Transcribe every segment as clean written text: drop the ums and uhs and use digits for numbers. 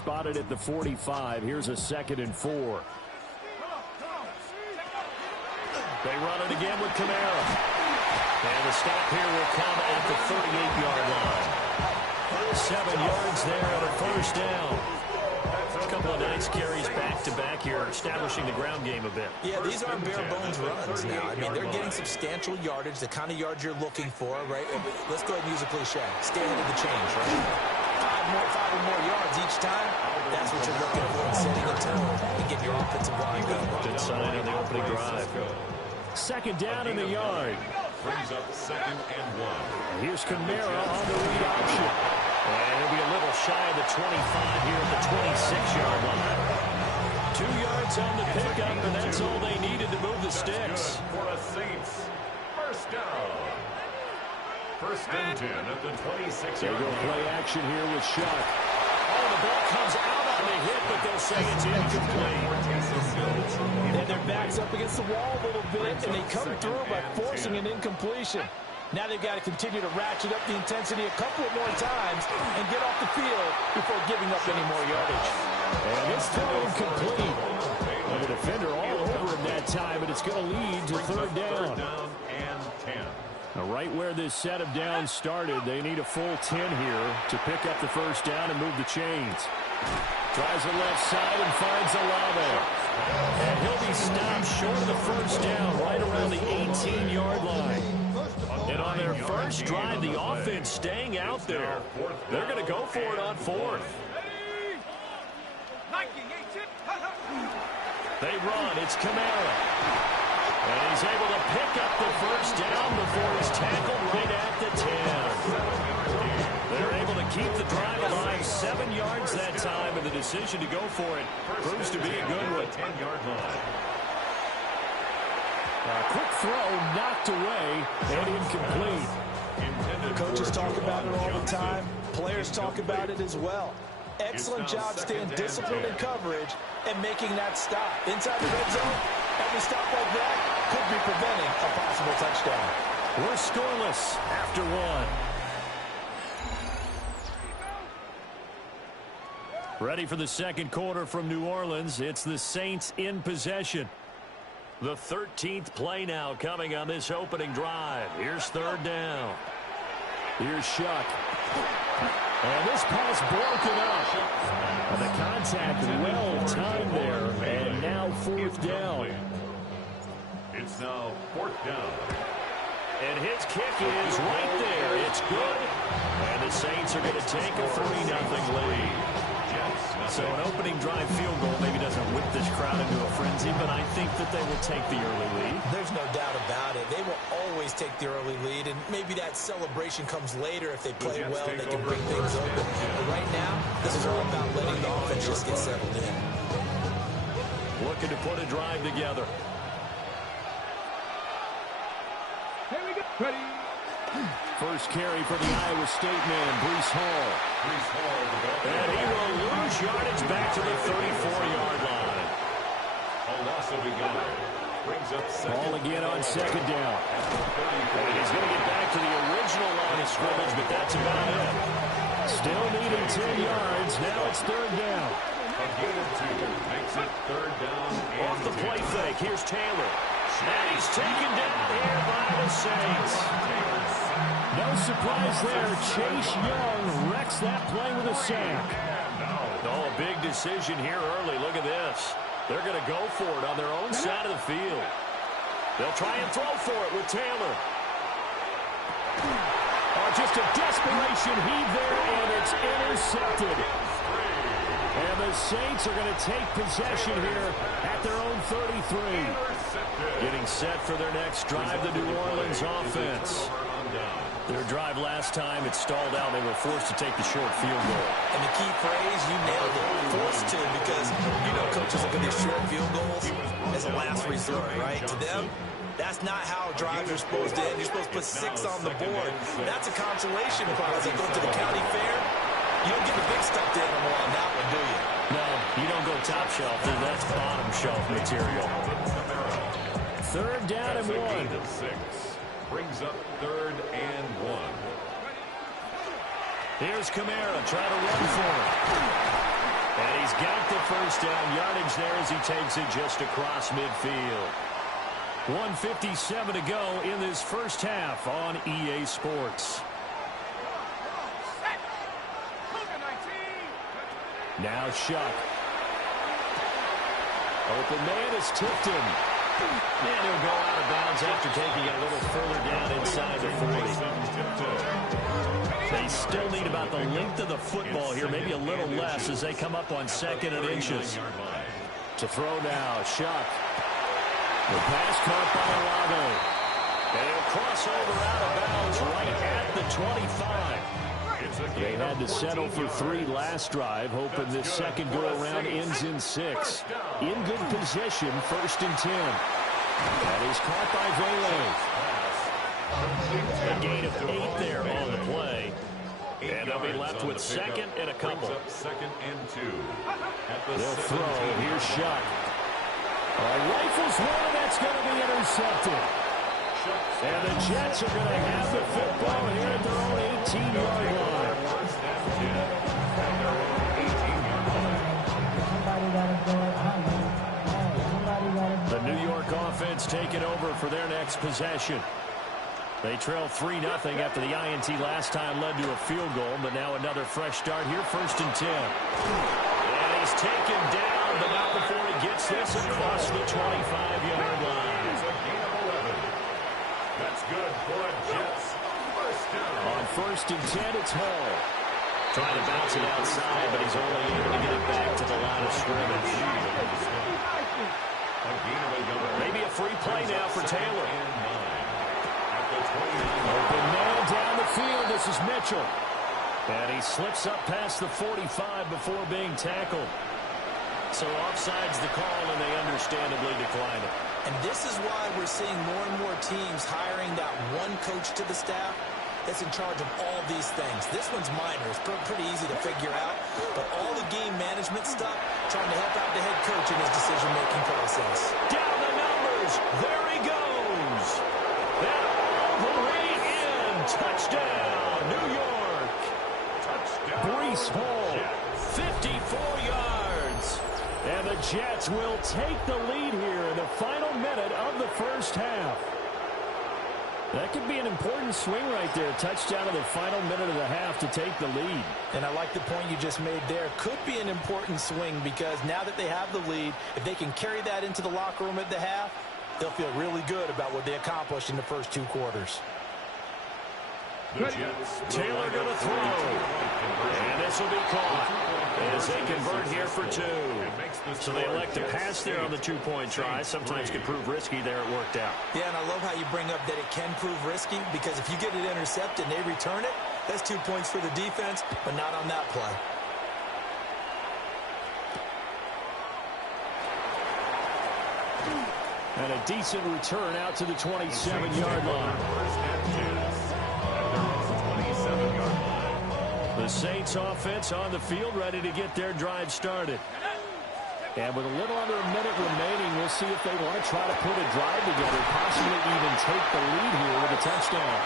spotted at the 45. Here's a 2nd and 4. They run it again with Kamara. And the stop here will come at the 38-yard line. 7 yards there on a first down. A couple of nice carries back-to-back here, establishing the ground game a bit. Yeah, these aren't bare-bones runs now. I mean, they're getting substantial yardage, the kind of yards you're looking for, right? Let's go ahead and use a cliche. Stay ahead of the change, right? Five or more yards each time. That's what you're looking for in setting a tone and getting your offensive line going. Good sign on the opening drive. 2nd down in the yard. Brings up 2nd and 1. Here's Kamara on the read option. And it'll be a little shy of the 25 here at the 26-yard line. 2 yards on the pickup, and that's all they needed to move the sticks. For the Saints, first down. 1st and 10 at the 26-yard line. They go play action here with Shuck. Oh, the ball comes out on the hit, but they'll say it's incomplete. And their back's up against the wall a little bit, and they come through by forcing an incompletion. Now they've got to continue to ratchet up the intensity a couple of more times and get off the field before giving up any more yardage. And it's throw incomplete. And the defender all over him that time, and it's going to lead to 3rd down. 3rd down and 10. Now, right where this set of downs started, they need a full 10 here to pick up the first down and move the chains. Tries the left side and finds Olave. And he'll be stopped short of the first down right around the 18-yard line. And on their first drive, the offense staying out there. They're going to go for it on 4th. They run. It's Kamara. And he's able to pick up the first down before he's tackled right at the 10. They're able to keep the drive alive. 7 yards that time, and the decision to go for it proves to be a good one. 10-yard line. A quick throw knocked away and incomplete. Coaches talk about it all the time. Players talk about it as well. Excellent job staying disciplined in coverage and making that stop. Inside the red zone, every stop like that could be preventing a possible touchdown. We're scoreless after 1. Ready for the 2nd quarter from New Orleans. It's the Saints in possession. The 13th play now coming on this opening drive. Here's 3rd down. Here's Shuck. And this pass broken up. And the contact well timed there. And now 4th down. It's now 4th down. And his kick is right there. It's good. And the Saints are going to take a 3-0 lead. So an opening drive field goal maybe doesn't whip this crowd into a frenzy, but I think that they will take the early lead. There's no doubt about it. They will always take the early lead, and maybe that celebration comes later if they play well and they can bring things open. But right now, this is all about letting the offense just get settled in. Looking to put a drive together. Here we go. Ready. First carry for the Iowa State man, Breece Hall. And he will lose yardage back to the 34-yard line. A loss of a yard. Brings up 2nd. Ball again on 2nd down. And he's going to get back to the original line of scrimmage, but that's about it. Still needing 10 yards. Now it's 3rd down. A gain of 2. Makes it 3rd down. Off the play fake, here's Taylor. And he's taken down here by the Saints. No surprise there. Chase Young wrecks that play with a sack. Oh, a big decision here early. Look at this. They're going to go for it on their own side of the field. They'll try and throw for it with Taylor. Oh, just a desperation heave there, and it's intercepted. And the Saints are going to take possession here at their own 33. Getting set for their next drive, the New Orleans offense. Their drive last time, it stalled out. They were forced to take the short field goal. And the key phrase, you nailed it, forced to, because you know coaches look at these short field goals as a last resort, right? To them, that's not how drives are supposed to end. You're supposed to put 6 on the board. That's a consolation prize. You go to the county fair, you don't get the big stuffed animal on that one, do you? No, you don't go top shelf. That's bottom shelf material. 3rd down and 1. Brings up 3rd and 1. Here's Kamara trying to run for it. He's got the first down yardage there as he takes it just across midfield. 1:57 to go in this first half on EA Sports. Now Shuck. Open man has tipped him. And he'll go out of bounds after taking it a little further down inside the 40. They still need about the length of the football here, maybe a little less as they come up on 2nd and inches. To throw now, Shuck. The pass caught by Olave. And he'll cross over out of bounds right at the 25. They had to settle for 3 last drive, hoping this second go-around ends in 6. In good position, 1st and 10. That is caught by Vele. A gain of 8 there on the play. And they'll be left with 2nd and a couple. 2nd and 2. They'll throw. Here's Shuck. Rifles one, and that's going to be intercepted. And the Jets are going to have the football here at their own 18-yard line. The New York offense taking over for their next possession. They trail 3-0 after the INT last time led to a field goal, but now another fresh start here, 1st and 10. And he's taken down, but not before he gets this across the 25-yard line. That's good for a Jets. First down. On 1st and 10, it's Hall. Trying to bounce it outside, but he's only able to get it back to the line of scrimmage. Maybe a free play now for Taylor. Open man down the field. This is Mitchell. And he slips up past the 45 before being tackled. So offside's the call, and they understandably decline it. And this is why we're seeing more and more teams hiring that one coach to the staff that's in charge of all these things. This one's minor. It's pretty easy to figure out. But all the game management stuff, trying to help out the head coach in his decision-making process. Down the numbers. There he goes. And all the way in. Touchdown, New York. Touchdown. Breece Hall, 54 yards. And the Jets will take the lead here in the final minute of the first half. That could be an important swing right there. Touchdown in the final minute of the half to take the lead. And I like the point you just made there. Could be an important swing because now that they have the lead, if they can carry that into the locker room at the half, they'll feel really good about what they accomplished in the first 2 quarters. Taylor going to throw. And this will be caught as they convert here for 2. So they elect to pass there on the 2-point try. Sometimes can prove risky. There it worked out. Yeah, and I love how you bring up that it can prove risky because if you get it intercepted and they return it, that's 2 points for the defense, but not on that play. And a decent return out to the 27-yard line. The Saints offense on the field ready to get their drive started. And with a little under a minute remaining, we'll see if they want to try to put a drive together, possibly even take the lead here with a touchdown.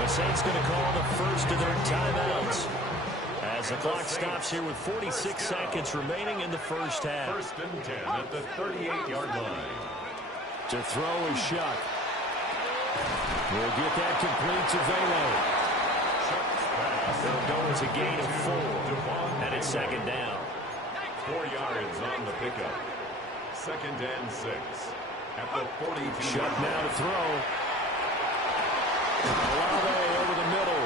The Saints going to call the first of their timeouts as the clock stops here with 46 seconds remaining in the first half. 1st and 10 at the 38-yard line. To throw is Shuck. We'll get that complete to Vele. They'll go as a gain of 4, and it's 2nd down. 4 yards on the pickup. 2nd and 6 at the 42. Shuck now to throw. Olave over the middle.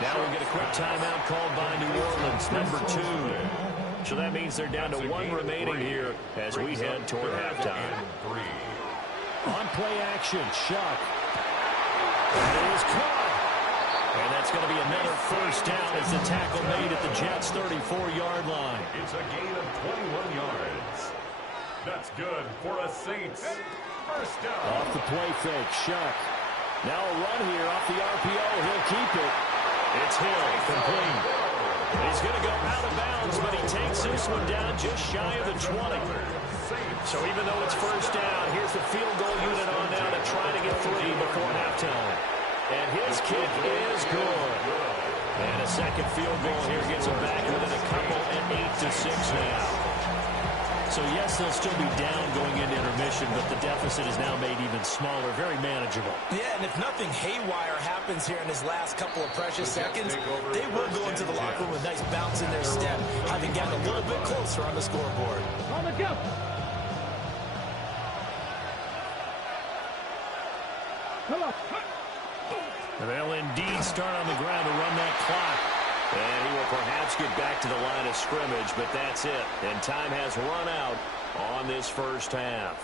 Now we'll get a quick timeout called by New Orleans, number 2. So that means they're down to 1 remaining here as we head toward halftime. On play action, Shuck. And it is caught. And that's going to be another first down as the tackle made at the Jets' 34-yard line. It's a gain of 21 yards. That's good for a Saints. First down. Off the play fake, Shuck. Now a run here off the RPO. He'll keep it. It's Hill, complete. He's going to go out of bounds, but he takes this one down just shy of the 20. So even though it's first down, here's the field goal unit on now to try to get 3 before halftime. And his kick is good. And a second field goal here gets him back within a couple and and 6 now. So, yes, they'll still be down going into intermission, but the deficit is now made even smaller, very manageable. Yeah, and if nothing haywire happens here in his last couple of precious seconds, they will go into the locker room with a nice bounce in their step, having gotten a little bit closer on the scoreboard. On the go. Come on. They'll indeed start on the ground to run that clock. And he will perhaps get back to the line of scrimmage, but that's it. And time has run out on this first half.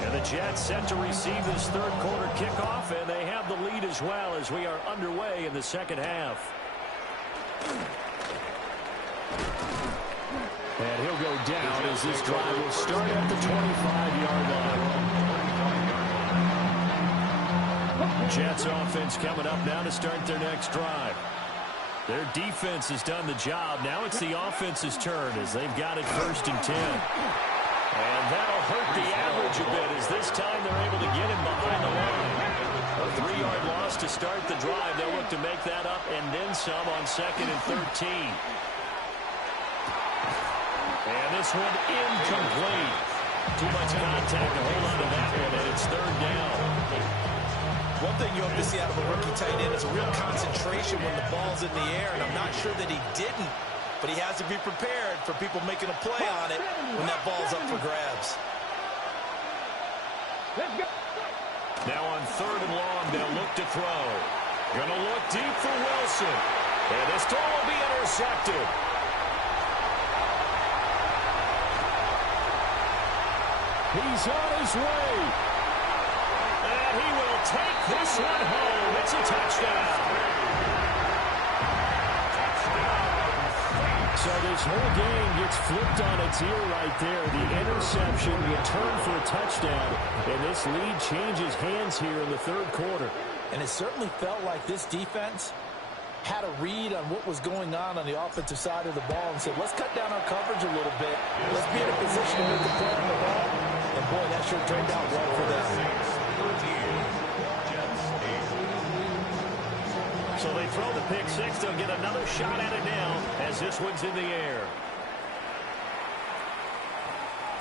And the Jets set to receive this third quarter kickoff, and they have the lead as well as we are underway in the second half. And he'll go down as this drive will start at the 25-yard line. Jets offense coming up now to start their next drive. Their defense has done the job. Now it's the offense's turn as they've got it 1st and 10. And that'll hurt the average a bit as this time they're able to get him behind the line. A 3-yard loss to start the drive. They'll look to make that up and then some on 2nd and 13. And this one incomplete. Too much contact to hold on to that one, and it's 3rd down. One thing you hope to see out of a rookie tight end is a real concentration when the ball's in the air, and I'm not sure that he didn't, but he has to be prepared for people making a play on it when that ball's up for grabs. Now on 3rd and long, they'll look to throw. Gonna look deep for Wilson. And this throw will be intercepted. He's on his way. And he will take this one home. It's a touchdown. So this whole game gets flipped on its ear right there. The interception returned for a touchdown. And this lead changes hands here in the 3rd quarter. And it certainly felt like this defense had a read on what was going on the offensive side of the ball and said, let's cut down our coverage a little bit. Let's be in a position to make a play on the ball. And, boy, that sure turned out well for them. So they throw the pick 6. They'll get another shot at it now as this one's in the air.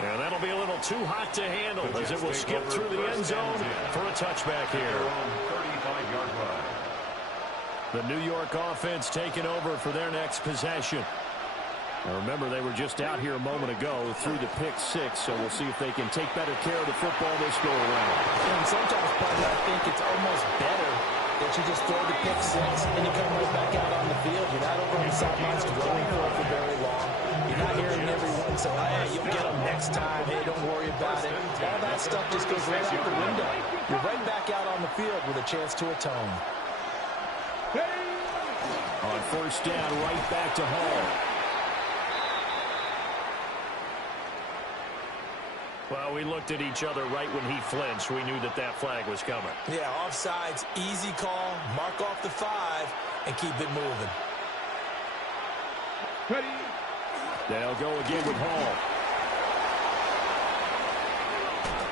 And that'll be a little too hot to handle as it will skip through the end zone for a touchback here. The New York offense taking over for their next possession. Now remember, they were just out here a moment ago through the pick 6, so we'll see if they can take better care of the football this go around. And sometimes, partner, I think it's almost better that you just throw the pick 6 and you come right back out on the field. You're not over on the sidelines dwelling for very long. You're not hearing everyone say, hey, you'll get them next time. Hey, don't worry about it. All that stuff just goes right out the window. You're right back out on the field with a chance to atone. On 1st down, right back to Hall. Well, we looked at each other right when he flinched. We knew that that flag was coming. Yeah, offsides, easy call, mark off the 5, and keep it moving. Ready. They'll go again with Hall.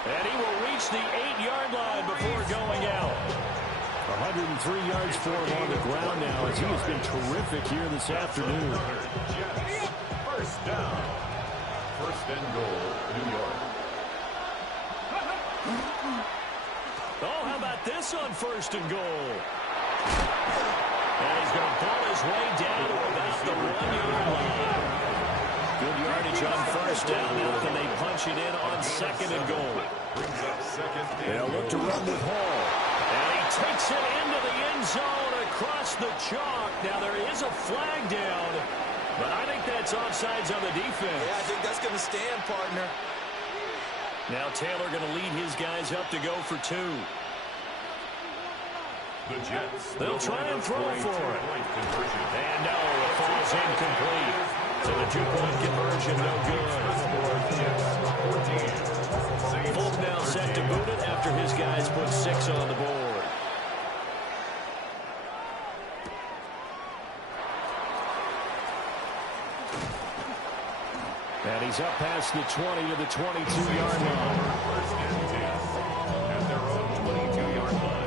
And he will reach the 8-yard line before going out. 103 yards for him on the ground now as he has been terrific here this afternoon. 1st down. 1st and goal, New York. Oh, how about this on 1st and goal? And he's going to pull his way down to about the 1-yard line. Good yardage on 1st down. Now can they punch it in on 2nd and goal? They'll look to run with Hall. And he takes it into the end zone across the chalk. Now there is a flag down, but I think that's offsides on the defense. Yeah, I think that's going to stand, partner. Now Taylor going to lead his guys up to go for 2. The Jets. They'll try and throw for it. And no, it falls incomplete. So the 2-point conversion, no good. Fulton now set to boot it after his guys put 6 on the board. And he's up past the 20 to the 22-yard line. At their own 22-yard line.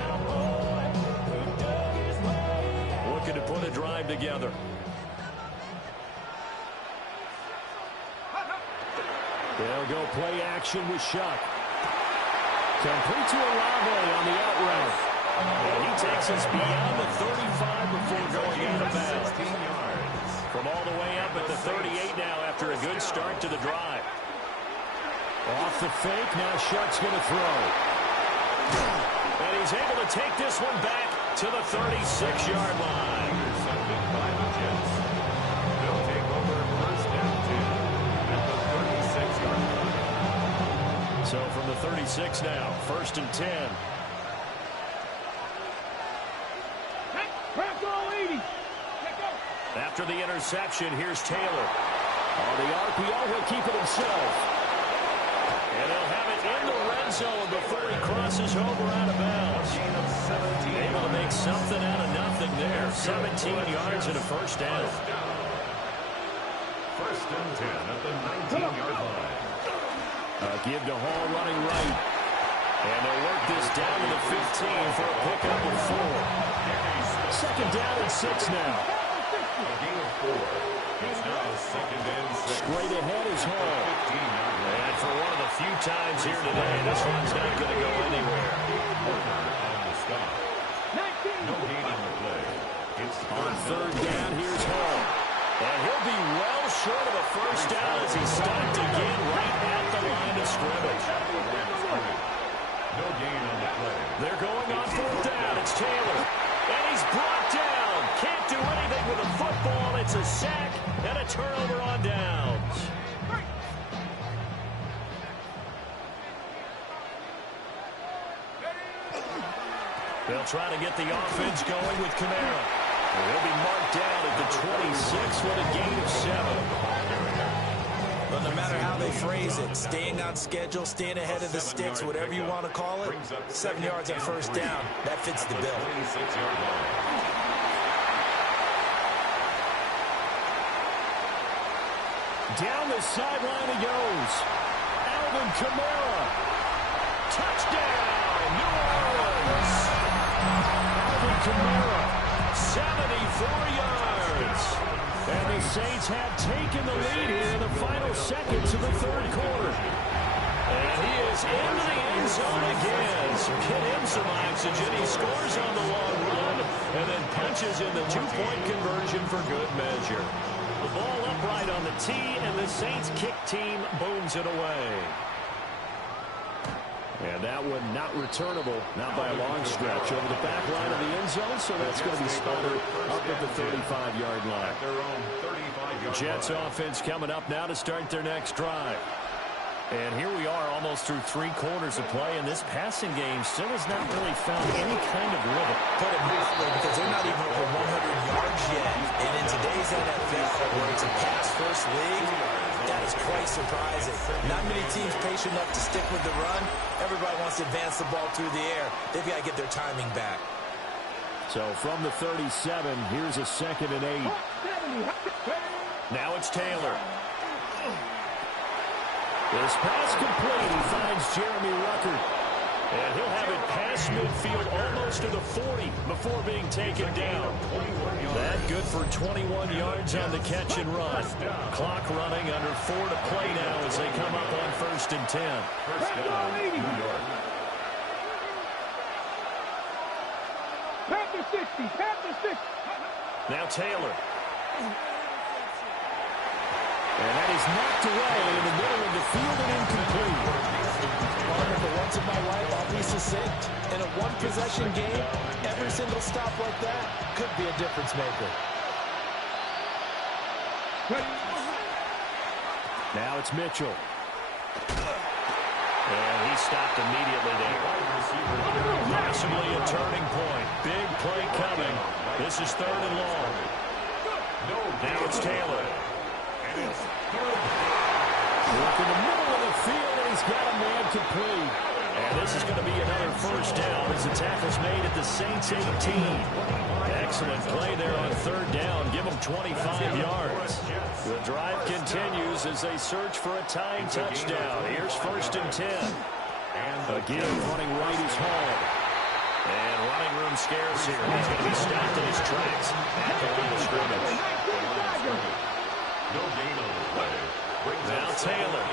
time together. They'll go play action with Shuck. Complete to Olave on the out route. And he takes us beyond the 35 before going out of bounds. From all the way up at the 38 now after a good start to the drive. Off the fake, now Shuck's going to throw. And he's able to take this one back to the 36-yard line. They'll take over first and 10 at the 36-yard line. So from the 36 now, first and 10. After the interception, here's Taylor. On the RPO, he'll keep it himself. And he'll have it in the red zone before he crosses over out of bounds. Able to make something out of nothing there. 17 yards and a first down. First and 10 at the 19-yard line. Give to Hall running right. And they'll work this down to the 15 for a pickup of 4. Second down and 6 now. A gain of 4. It's now second and 6. Straight ahead is Hall. And for one of the few times here today, this one's not going to go anywhere. On the stop. No gain on the play. It's On third down, here's Hall. And he'll be well short of a first down as he's stopped again right at the line of scrimmage. no gain on the play. They're going on fourth down. It's Taylor. And he's brought down. Can't do anything with a football. It's a sack and a turnover on downs. They'll try to get the offense going with Kamara. He'll be marked down at the 26 with a gain of 7. Well, no matter how they phrase it, staying on schedule, staying ahead of the sticks, whatever you want to call it, 7 yards on first down, that fits the bill. Down the sideline he goes. Alvin Kamara. Touchdown, New Orleans. Alvin Kamara, 74 yards. And the Saints have taken the lead here in the final seconds of the third quarter. And he is into the end zone again. So get him some oxygen. He scores on the long run and then punches in the two-point conversion for good measure. The ball upright on the tee, and the Saints kick team booms it away. And that one not returnable, not by a long stretch, over the back line of the end zone, so that's going to be spotted up at the 35-yard line. Jets offense coming up now to start their next drive. And here we are almost through 3 quarters of play, and this passing game still has not really found any kind of rhythm. Put it mildly, because they're not even over 100 yards yet. And in today's NFL, where it's a pass-first league, that is quite surprising. Not many teams patient enough to stick with the run. Everybody wants to advance the ball through the air. They've got to get their timing back. So from the 37, here's a 2nd and 8. Now it's Taylor. This pass complete. He finds Jeremy Ruckert. And he'll have it past midfield almost to the 40 before being taken down. That good for 21 yards on the catch and run. Clock running under 4 to play now as they come up on 1st and 10. First down, New York. Panther 60, Panther 60. Now Taylor. And that is knocked away in the middle of the field and incomplete. For once in my life, I'll be succinct. In a one-possession game, every single stop like that could be a difference maker. Now it's Mitchell. And he stopped immediately there. Possibly a turning point. Big play coming. This is 3rd and long. Now it's Taylor. Look in the middle of the field, and he's got a man complete. And this is going to be another first down as the tackle's made at the Saints 18. Excellent play there on 3rd down. Give them 25 yards. The drive continues as they search for a tying touchdown. Here's 1st and 10. Again, running right is Hall. And running room scarce here. He's going to be stopped in his tracks at the line of scrimmage. No gain on the play. Now Taylor.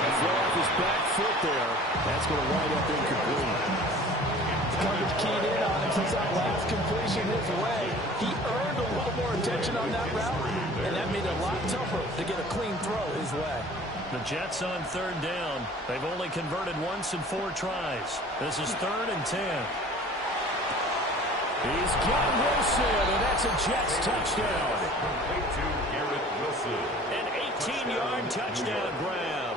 Throw off his back foot there. That's going to wind up incomplete. Coverage keyed in on him since that last completion his way. He earned a little more attention on that route, and that made it a lot tougher to get a clean throw his way. The Jets on third down. They've only converted once in 4 tries. This is 3rd and 10. He's got Wilson, and that's a Jets touchdown. An 18-yard touchdown grab.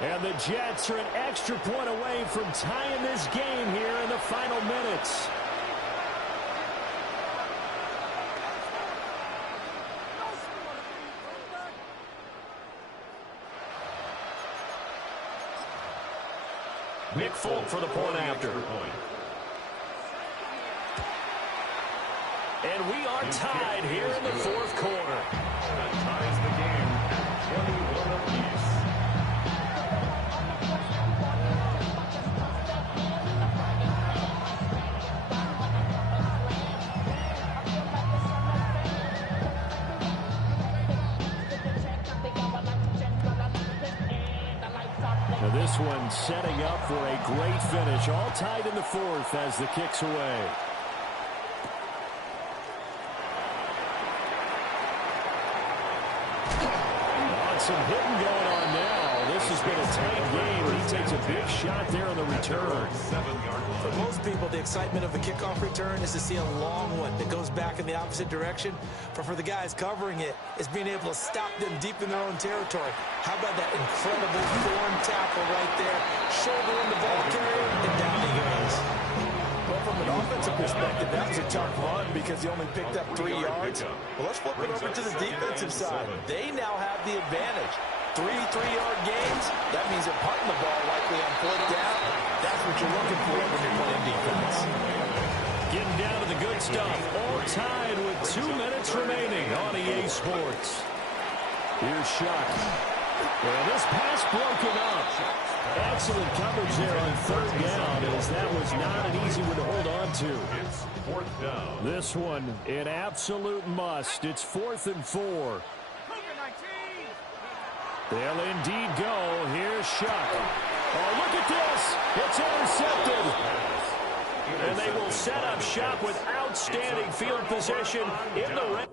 And the Jets are an extra point away from tying this game here in the final minutes. Nick Folk for the point after. And we are tied here in the 4th quarter. That ties the game 21 apiece. Now this one setting up for a great finish. All tied in the 4th as the kick's away. Some hitting going on now. This has been a tight game. He takes a big shot there on the return. For most people, the excitement of a kickoff return is to see a long one that goes back in the opposite direction. But for the guys covering it, it's being able to stop them deep in their own territory. How about that incredible form tackle right there? Shoulder in the ball carrier, and down he goes. Well, from an offensive perspective, that's a tough run because he only picked up 3 yards. Well, let's flip it over to the defensive side. They now have the advantage. 3 3-yard gains, that means they're punting the ball likely on 4th down. That's what you're looking for when you're playing defense. Getting down to the good stuff. All tied with 2 minutes remaining on EA Sports. Here's Shuck. Well, this pass broken up. Excellent coverage there on 3rd down, as that was not an easy one to hold on to. It's 4th down. This one, an absolute must. It's 4th and 4. They'll indeed go. Here's Shuck. Oh, look at this. It's intercepted. And they will set up shop with outstanding field position in the red.